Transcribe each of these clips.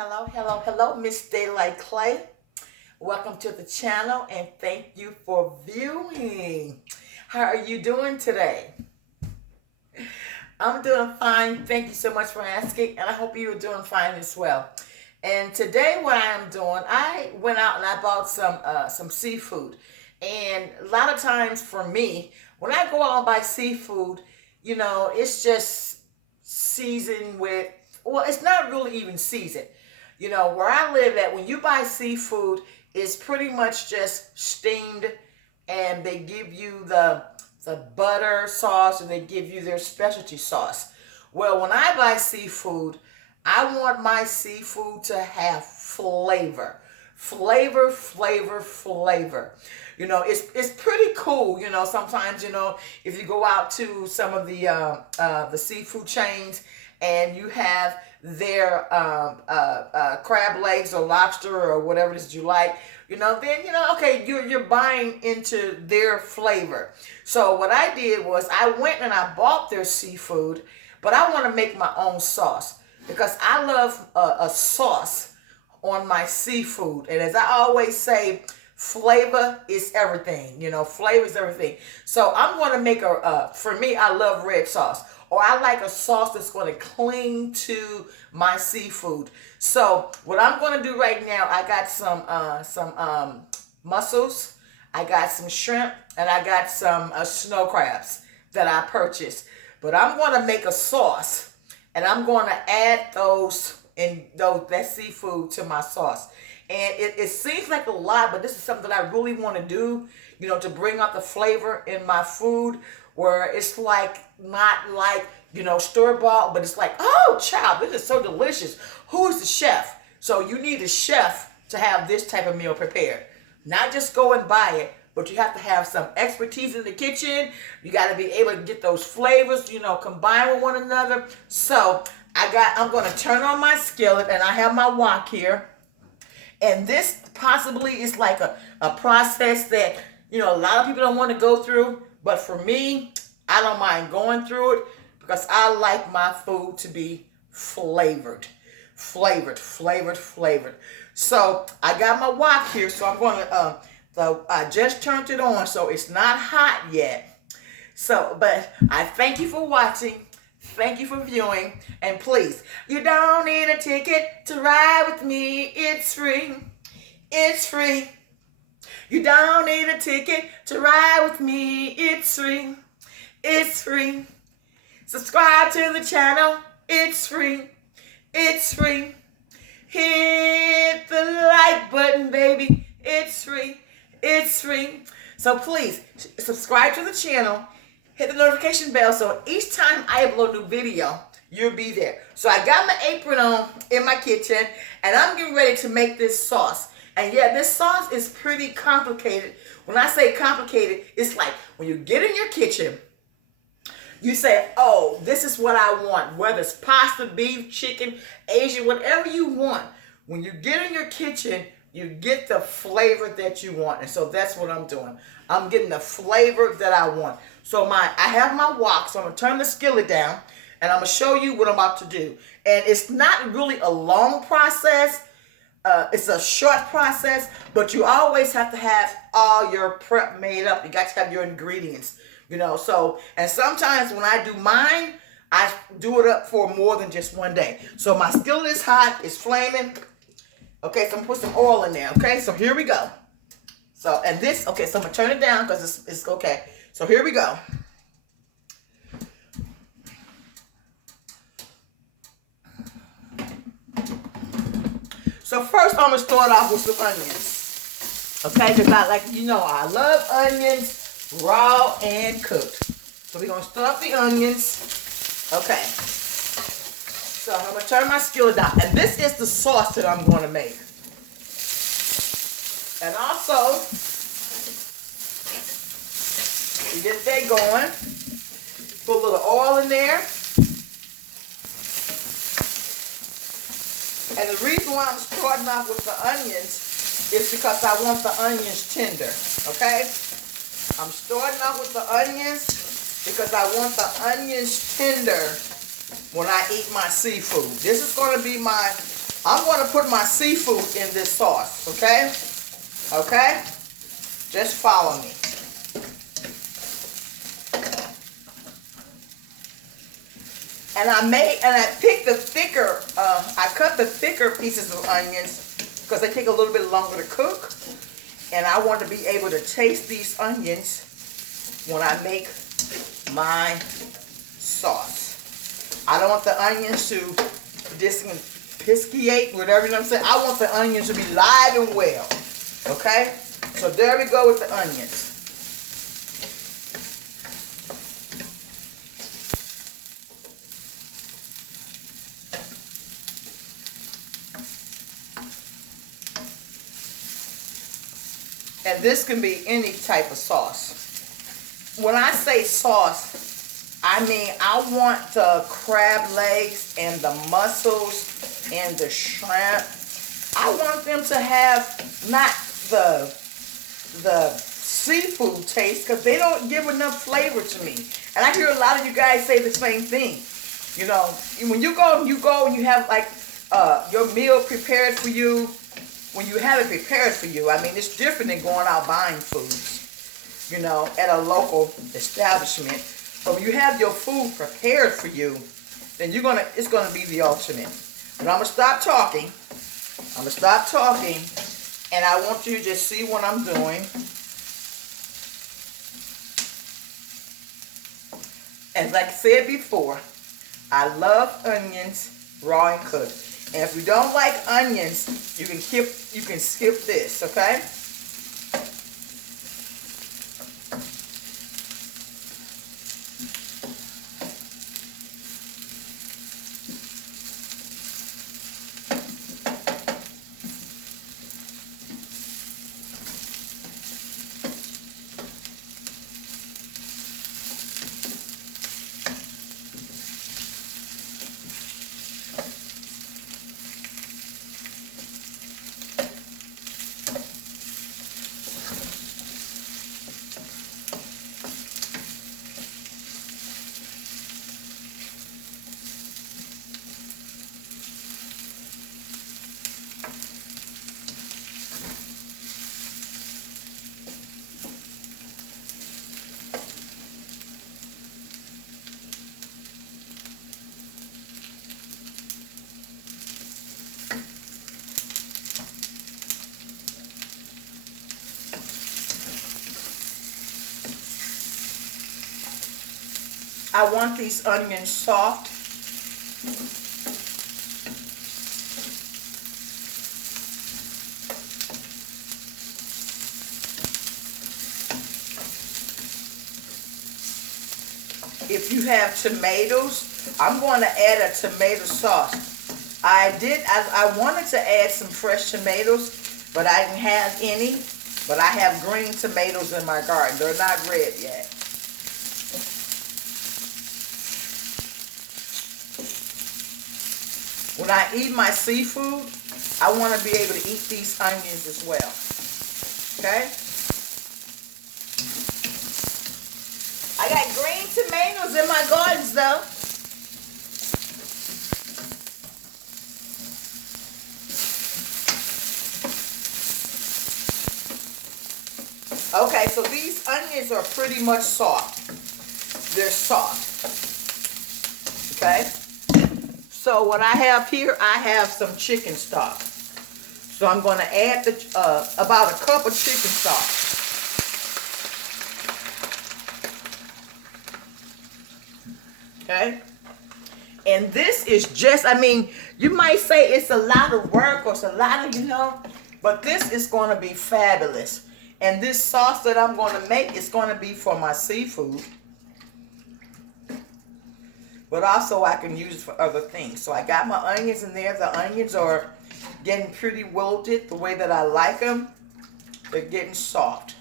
Hello, hello, hello, Miss Daylight Clay. Welcome to the channel and thank you for viewing. How are you doing today? I'm doing fine. Thank you so much for asking, and I hope you are doing fine as well. And today, what I am doing, I went out and I bought some seafood. And a lot of times for me, when I go out and buy seafood, it's just seasoned with. Well, it's not really even seasoned. Where I live at, when you buy seafood, it's pretty much just steamed, and they give you the butter sauce and they give you their specialty sauce. Well, when I buy seafood, I want my seafood to have flavor. Flavor, flavor, flavor. It's pretty cool. Sometimes if you go out to some of the seafood chains and you have their crab legs or lobster or whatever it is you like, then okay, you're buying into their flavor. So what I did was I went and I bought their seafood, but I want to make my own sauce because I love a sauce on my seafood. And as I always say, flavor is everything. Flavor is everything. So I'm going to make for me, I love red sauce. Or I like a sauce that's going to cling to my seafood. So what I'm going to do right now, I got some mussels, I got some shrimp, and I got some snow crabs that I purchased. But I'm going to make a sauce, and I'm going to add that seafood to my sauce. And it seems like a lot, but this is something that I really want to do, to bring out the flavor in my food, where it's not like, store-bought, but it's like, oh, child, this is so delicious. Who is the chef? So you need a chef to have this type of meal prepared. Not just go and buy it, but you have to have some expertise in the kitchen. You got to be able to get those flavors, combine with one another. So I'm going to turn on my skillet, and I have my wok here. And this possibly is like a process that, a lot of people don't want to go through. But for me, I don't mind going through it because I like my food to be flavored. Flavored, flavored, flavored. So I got my wok here, so I'm going to, I just turned it on, so it's not hot yet. So, but I thank you for watching. Thank you for viewing. And please, you don't need a ticket to ride with me. It's free. It's free. You don't need a ticket to ride with me. It's free. It's free. Subscribe to the channel. It's free. It's free. Hit the like button, baby. It's free. It's free. So please, subscribe to the channel. Hit the notification bell so each time I upload a new video, you'll be there. So I got my apron on in my kitchen, and I'm getting ready to make this sauce. And yeah, this sauce is pretty complicated. When I say complicated, it's like when you get in your kitchen, you say, oh, this is what I want. Whether it's pasta, beef, chicken, Asian, whatever you want. When you get in your kitchen, you get the flavor that you want. And so that's what I'm doing. I'm getting the flavor that I want. So I have my wok, so I'm going to turn the skillet down, and I'm going to show you what I'm about to do. And it's not really a long process. It's a short process, but you always have to have all your prep made up. You got to have your ingredients, So, and sometimes when I do mine, I do it up for more than just one day. So my skillet is hot, it's flaming. Okay, so I'm going to put some oil in there, okay? So here we go. So, and this, okay, so I'm going to turn it down because it's okay. So here we go. So first I'm going to start off with some onions. Okay, because I love onions raw and cooked. So we're going to start the onions. Okay. So I'm going to turn my skillet down. And this is the sauce that I'm going to make. And also, you get that going. Put a little oil in there. And the reason why I'm starting off with the onions is because I want the onions tender, okay? I'm starting off with the onions because I want the onions tender when I eat my seafood. This is going to be my I'm going to put my seafood in this sauce, okay? Okay? Just follow me. And I picked the thicker, I cut the thicker pieces of onions because they take a little bit longer to cook. And I want to be able to taste these onions when I make my sauce. I don't want the onions to pisciate, whatever, you know what I'm saying? I want the onions to be live and well, okay? So there we go with the onions. And this can be any type of sauce. When I say sauce, I mean I want the crab legs and the mussels and the shrimp. I want them to have not the seafood taste because they don't give enough flavor to me. And I hear a lot of you guys say the same thing. You know, when you go and you have like your meal prepared for you. When you have it prepared for you, I mean, it's different than going out buying foods, you know, at a local establishment. But when you have your food prepared for you, then it's gonna be the ultimate. But I'm gonna stop talking. And I want you to just see what I'm doing. As I said before, I love onions raw and cooked. And if you don't like onions, you can skip this, okay? I want these onions soft. If you have tomatoes, I'm going to add a tomato sauce. I wanted to add some fresh tomatoes, but I didn't have any. But I have green tomatoes in my garden. They're not red yet. When I eat my seafood, I want to be able to eat these onions as well. Okay? I got green tomatoes in my gardens though. Okay, so these onions are pretty much soft. They're soft. Okay? So what I have here, I have some chicken stock. So I'm going to add about a cup of chicken stock. Okay? And this is just, I mean, you might say it's a lot of work or it's a lot of, you know, but this is going to be fabulous. And this sauce that I'm going to make is going to be for my seafood. But also I can use it for other things. So I got my onions in there. The onions are getting pretty wilted the way that I like them. They're getting soft.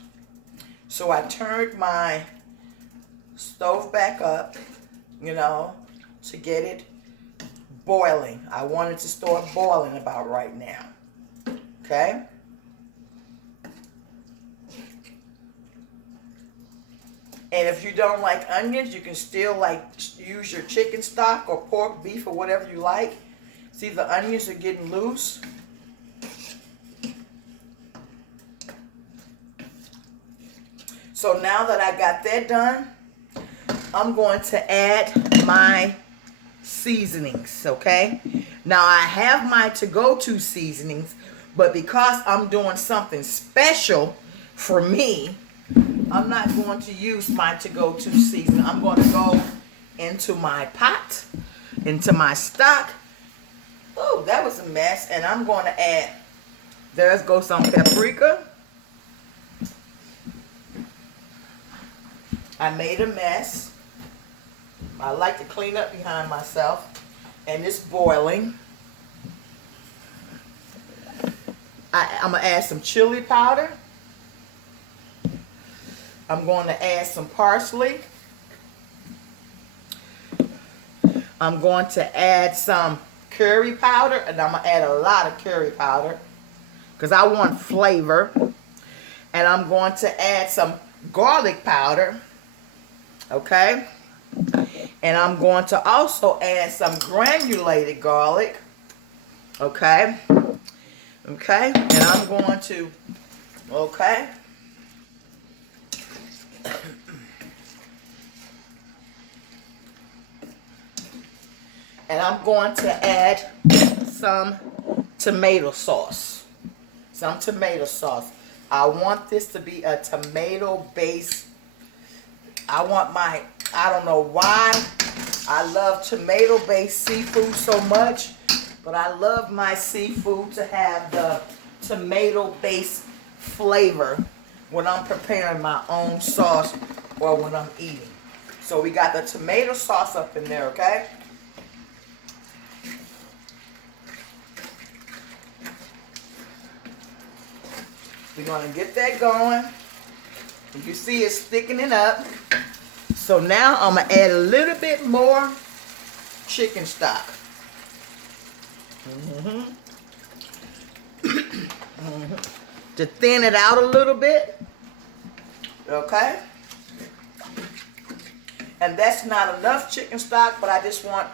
So I turned my stove back up, you know, to get it boiling. I want it to start boiling about right now. Okay? And if you don't like onions, you can still like use your chicken stock or pork, beef, or whatever you like. See, the onions are getting loose. So now that I got that done, I'm going to add my seasonings, okay? Now I have my to-go-to seasonings, but because I'm doing something special for me, I'm not going to use my to-go-to seasoning. I'm going to go into my pot, into my stock. Oh, that was a mess. And I'm going to add, there's go some paprika. I made a mess. I like to clean up behind myself. And it's boiling. I'm going to add some chili powder. I'm going to add some parsley. I'm going to add some curry powder, and I'm going to add a lot of curry powder because I want flavor. And I'm going to add some garlic powder, okay? And I'm going to also add some granulated garlic, okay? Okay, and I'm going to, okay? And I'm going to add some tomato sauce. Some tomato sauce. I want this to be a tomato base. I don't know why I love tomato based seafood so much, but I love my seafood to have the tomato based flavor when I'm preparing my own sauce or when I'm eating. So we got the tomato sauce up in there, okay? We're going to get that going. You see it's thickening up. So now I'm going to add a little bit more chicken stock. To thin it out a little bit. Okay? And that's not enough chicken stock, but I just want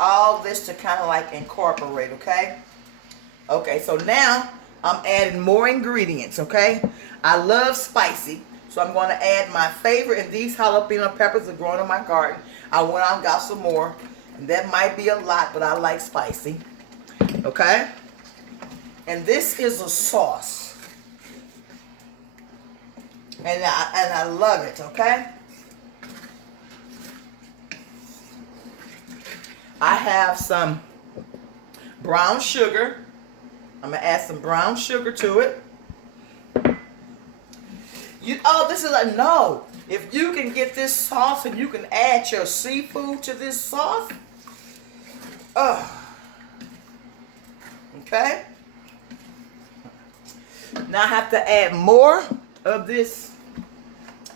all this to kind of like incorporate, okay? Okay, so now I'm adding more ingredients, okay? I love spicy, so I'm going to add my favorite, and these jalapeno peppers are growing in my garden. I went out and got some more, and that might be a lot, but I like spicy, okay? And this is a sauce, and I love it, okay? I have some brown sugar. I'm going to add some brown sugar to it. This is a no. If you can get this sauce and you can add your seafood to this sauce. Okay. Now I have to add more of this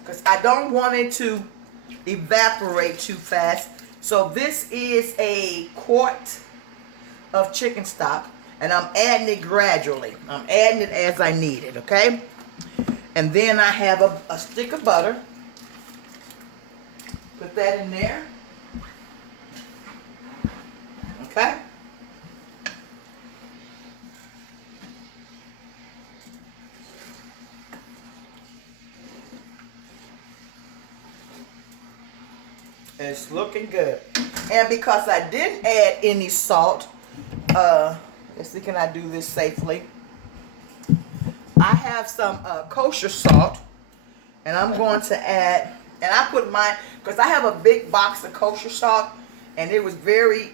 because I don't want it to evaporate too fast. So this is a quart of chicken stock. And I'm adding it gradually. I'm adding it as I need it, okay? And then I have a stick of butter. Put that in there. Okay? It's looking good. And because I didn't add any salt, let's see, can I do this safely? I have some kosher salt, and I'm going to add, and I put mine, because I have a big box of kosher salt, and it was very,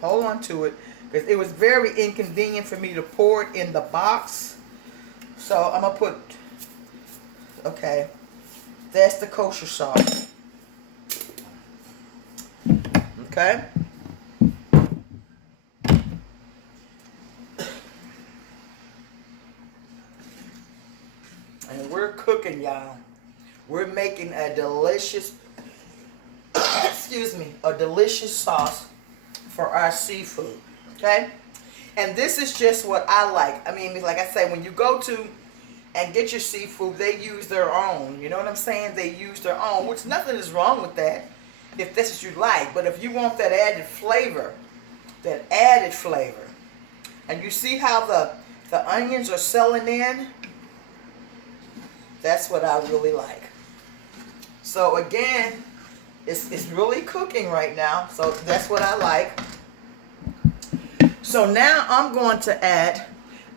hold on to it, because it was very inconvenient for me to pour it in the box. So I'm going to put, okay, that's the kosher salt. Okay. And we're cooking, y'all. We're making a delicious, excuse me, a delicious sauce for our seafood, okay? And this is just what I like. I mean, like I say, when you go to and get your seafood, they use their own. You know what I'm saying? They use their own, which nothing is wrong with that if that's what you like. But if you want that added flavor, that added flavor. And you see how the onions are settling in? That's what I really like. So again, it's really cooking right now. So that's what I like. So now I'm going to add,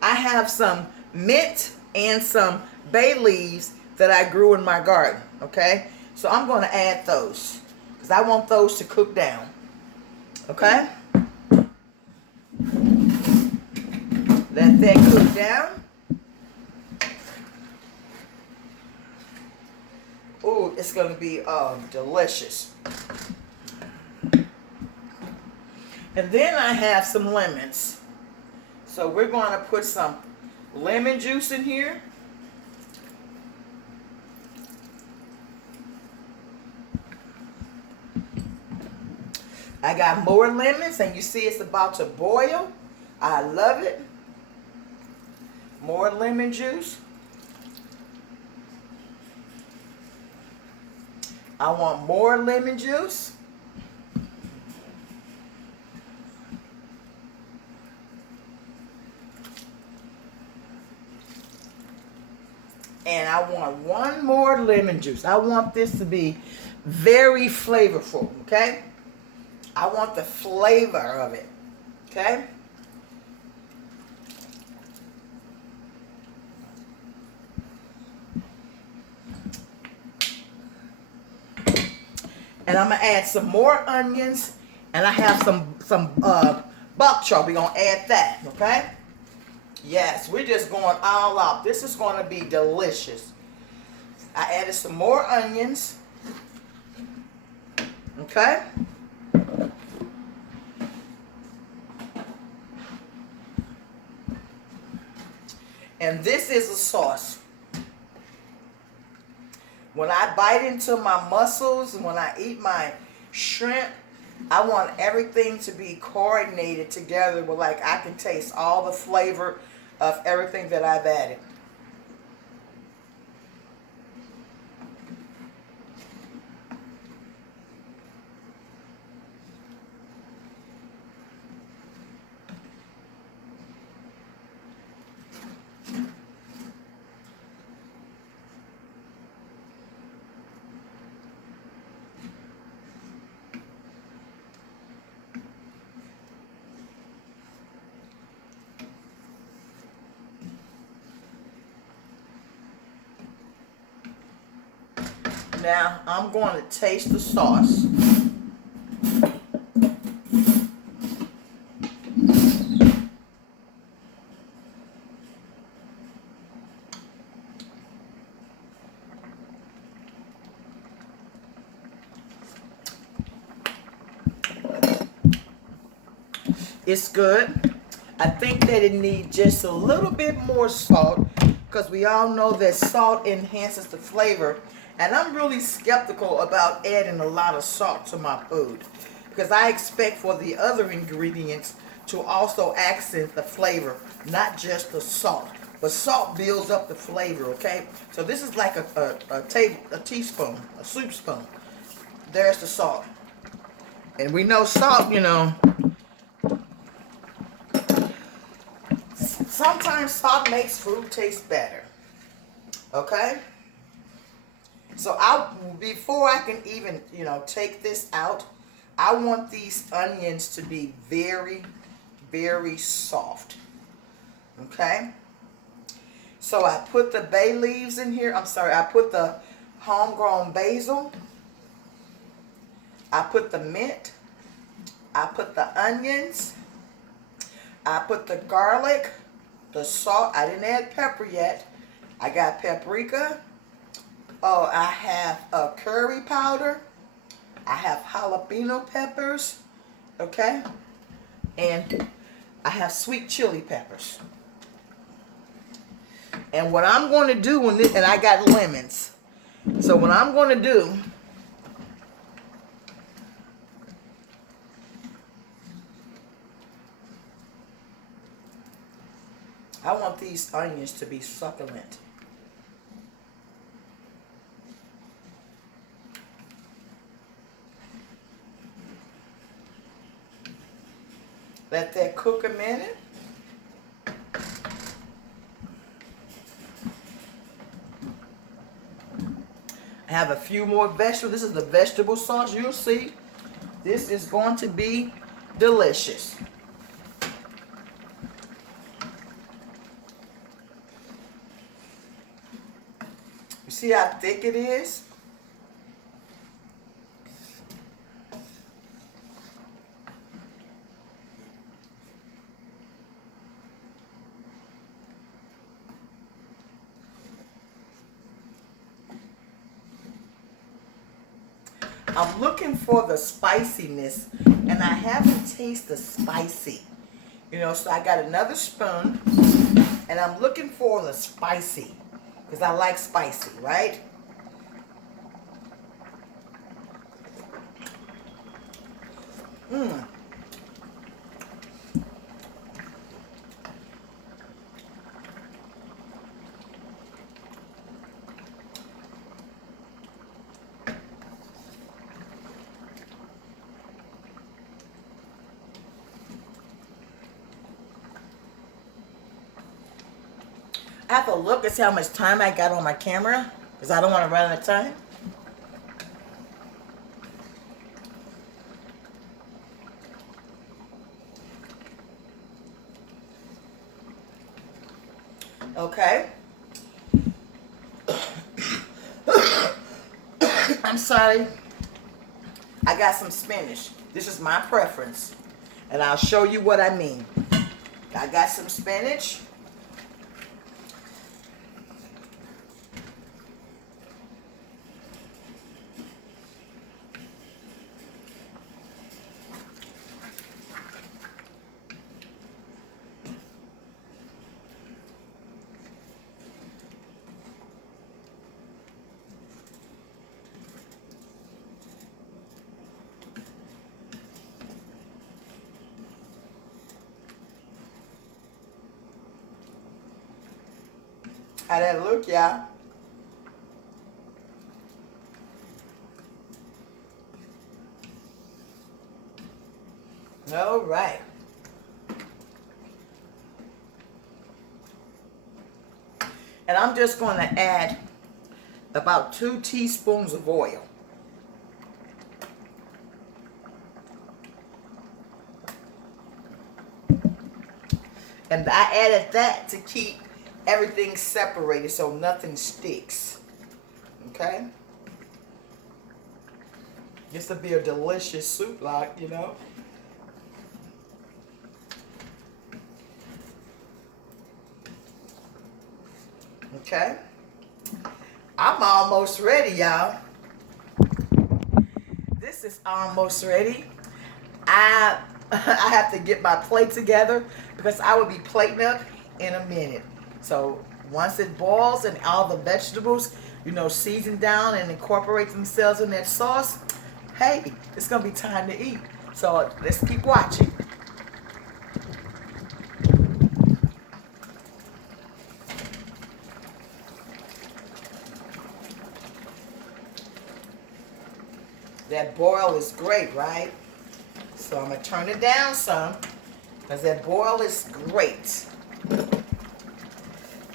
I have some mint and some bay leaves that I grew in my garden, okay? So I'm going to add those because I want those to cook down, okay? Let that cook down. Ooh, it's going to be delicious. And then I have some lemons. So we're going to put some lemon juice in here. I got more lemons, and you see it's about to boil. I love it. More lemon juice. I want more lemon juice. And I want one more lemon juice. I want this to be very flavorful, okay? I want the flavor of it, okay? And I'm going to add some more onions. And I have some bok choy. We're going to add that, okay? Yes, we're just going all out. This is going to be delicious. I added some more onions. Okay? And this is a sauce. When I bite into my mussels and when I eat my shrimp, I want everything to be coordinated together where like I can taste all the flavor of everything that I've added. Now I'm going to taste the sauce. It's good. I think that it needs just a little bit more salt because we all know that salt enhances the flavor. And I'm really skeptical about adding a lot of salt to my food because I expect for the other ingredients to also accent the flavor, not just the salt. But salt builds up the flavor, okay? So this is like a teaspoon, a soup spoon. There's the salt. And we know salt, you know, sometimes salt makes food taste better, okay? So before I can even, you know, take this out, I want these onions to be very, very soft. Okay? So I put the bay leaves in here. I put the homegrown basil. I put the mint. I put the onions. I put the garlic, the salt. I didn't add pepper yet. I got paprika. Oh, I have curry powder. I have jalapeno peppers, okay? And I have sweet chili peppers. And what I'm going to do and I got lemons. So what I'm going to do, I want these onions to be succulent. Let that cook a minute. I have a few more vegetables. This is the vegetable sauce. You'll see. This is going to be delicious. You see how thick it is? I'm looking for the spiciness, and I haven't tasted the spicy. You know, so I got another spoon, and I'm looking for the spicy, because I like spicy, right? Mmm. I have to look and see how much time I got on my camera, because I don't want to run out of time. Okay. I'm sorry. I got some spinach. This is my preference, and I'll show you what I mean. I got some spinach. How that look, y'all? All right. And I'm just going to add about 2 teaspoons of oil. And I added that to keep everything separated so nothing sticks. Okay? This will be a delicious soup, like, you know. Okay? I'm almost ready, y'all. This is almost ready. I have to get my plate together because I will be plating up in a minute. So once it boils and all the vegetables, you know, season down and incorporate themselves in that sauce, hey, it's going to be time to eat. So let's keep watching. That boil is great, right? So I'm going to turn it down some because that boil is great.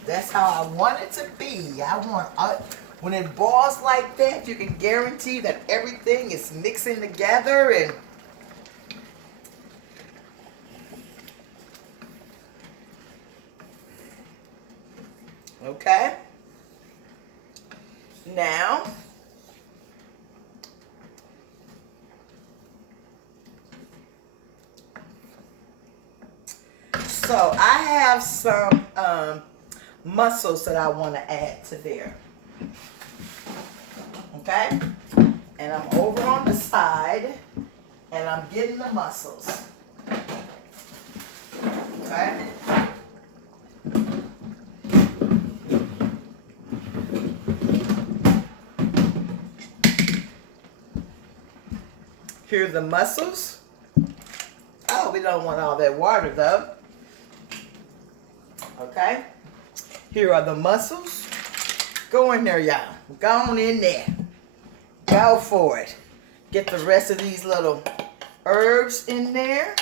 That's how I want it to be. When it boils like that, you can guarantee that everything is mixing together and okay. Now, so I have some mussels that I want to add to there. Okay? And I'm over on the side and I'm getting the mussels. Okay? Here are the mussels. Oh, we don't want all that water though. Okay? Here are the mussels. Go in there, y'all. Go on in there. Go for it. Get the rest of these little herbs in there.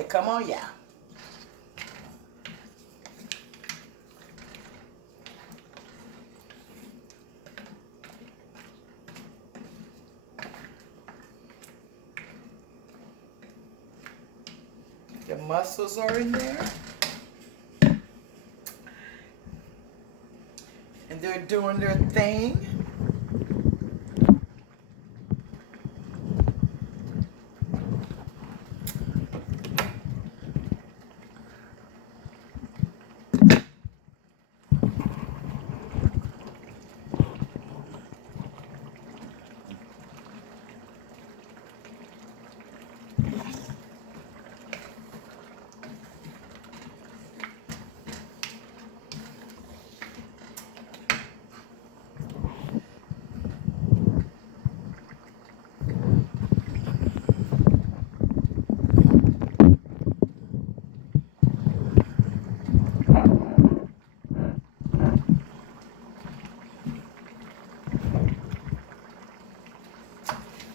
Okay, come on, yeah. The mussels are in there. And they're doing their thing.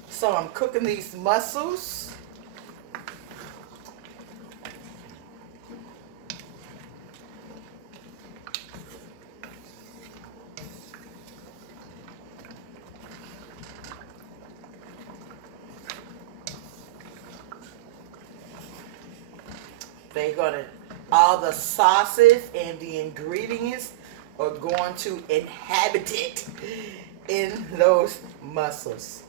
So I'm cooking these mussels. All the sauces and the ingredients are going to inhabit it in those mussels.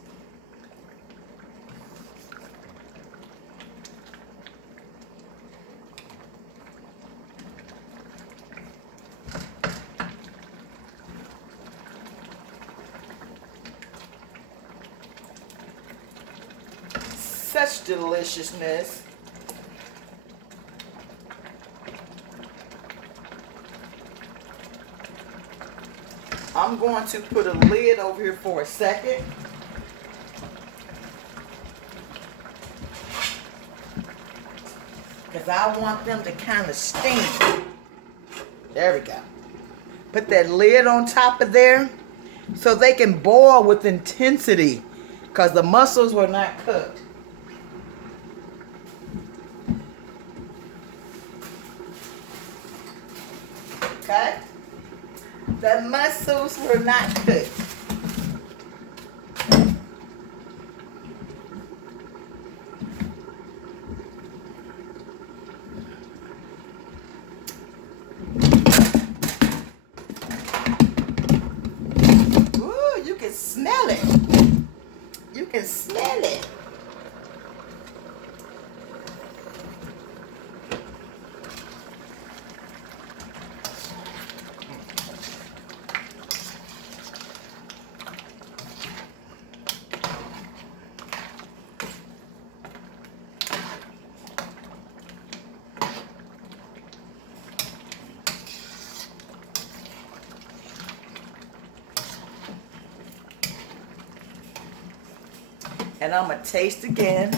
Such deliciousness. I'm going to put a lid over here for a second. Because I want them to kind of steam. There we go. Put that lid on top of there so they can boil with intensity because the mussels were not cooked. Okay? The mussels were not cooked. Ooh, you can smell it. You can smell it. And I'm going to taste again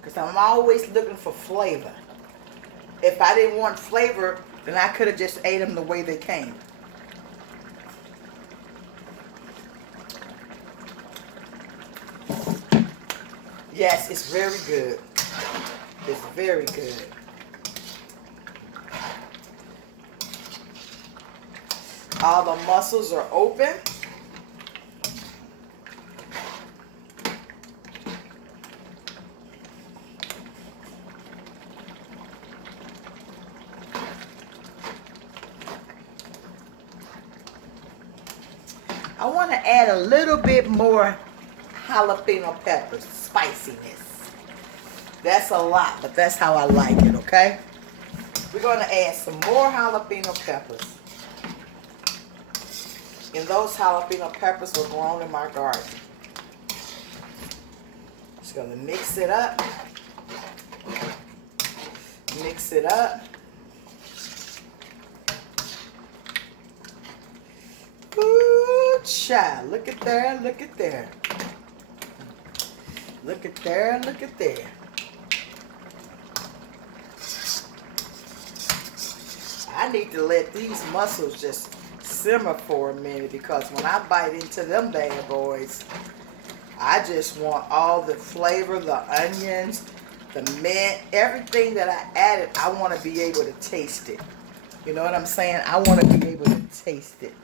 because I'm always looking for flavor. If I didn't want flavor, then I could have just ate them the way they came. Yes, it's very good. It's very good. All the mussels are open. I want to add a little bit more jalapeno peppers, spiciness. That's a lot, but that's how I like it, okay? We're going to add some more jalapeno peppers. And those jalapeno peppers were grown in my garden. Just going to mix it up. Mix it up. Ooh, child. Look at there, look at there. Look at there, look at there. I need to let these mussels just simmer for a minute because when I bite into them bad boys, I just want all the flavor, the onions, the mint, everything that I added, I want to be able to taste it. You know what I'm saying? I want to be able to taste it.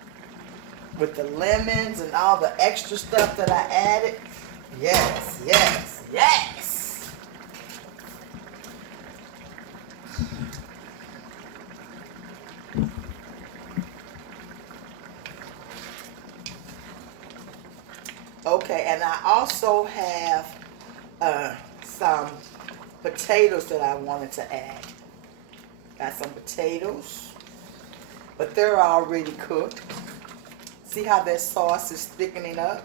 With the lemons and all the extra stuff that I added. Yes, yes, yes. Okay, and I also have some potatoes that I wanted to add. Got some potatoes, but they're already cooked. See how that sauce is thickening up?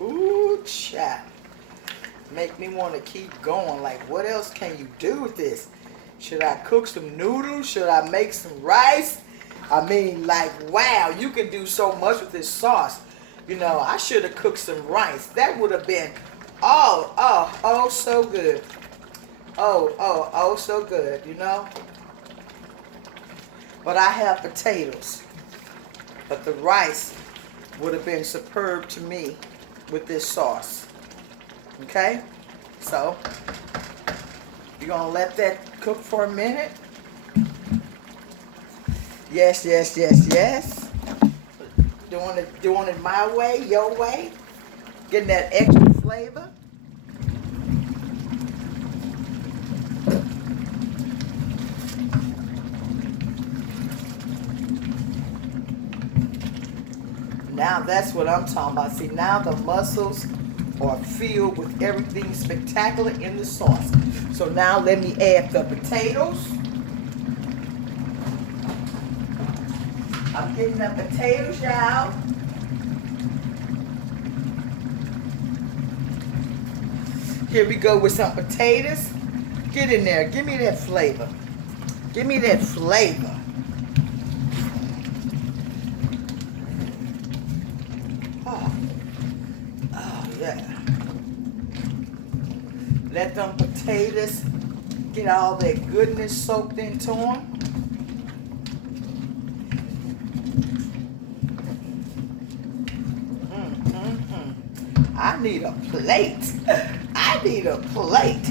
Ooh, child. Make me want to keep going. Like, what else can you do with this? Should I cook some noodles? Should I make some rice? I mean, like, wow, you can do so much with this sauce. You know, I should have cooked some rice. That would have been, oh, so good. Oh, so good, you know? But I have potatoes. But the rice would have been superb to me with this sauce. Okay? So, you're going to let that cook for a minute. Yes. Doing it my way, your way. Getting that extra flavor. Now that's what I'm talking about. See, now the mussels are filled with everything spectacular in the sauce. So now let me add the potatoes. I'm getting the potatoes, y'all. Here we go with some potatoes. Get in there. Give me that flavor. Give me that flavor. Oh, yeah. Let them potatoes get all that goodness soaked into them. I need a plate. I need a plate.